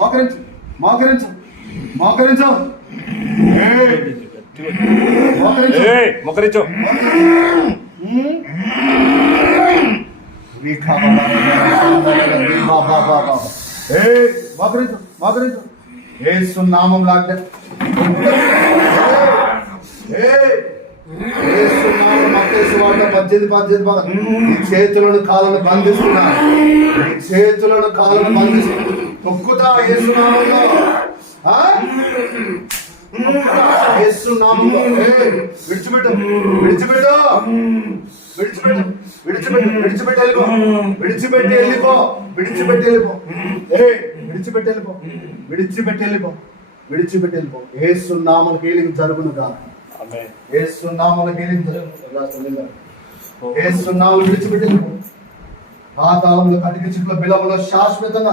మోకరించు మోకరించు మోకరించు మొక్కరించు మోకరించు మోకరించు యేసు నామం లాగా చేతులను కాళ్ళను బంధిస్తున్నాను, నీ చేతులను కాళ్ళను బంధిస్తున్నాను. తొక్కుతా యేసునామంలో, యేసునామంలో. విడిచిపెట్టు విడిచిపెట్టు విడిచిపెట్టు విడిచిపెట్టు విడిచిపెట్టి వెళ్ళిపో, విడిచిపెట్టి వెళ్ళిపో, విడిచిపెట్టి వెళ్ళిపో, విడిచిపెట్టి వెళ్ళిపో, విడిచిపెట్టి వెళ్ళిపో, విడిచిపెట్టి వెళ్ళిపో. యేసునామం హీలింగ్ జరుగును కాదు, యేసునామం హీలింగ్ జరుగును. యేసునామం విడిచిపెట్టి వెళ్ళిపో. పాతాళంలో కటిక చిట్ల బిలములో శాశ్వతంగా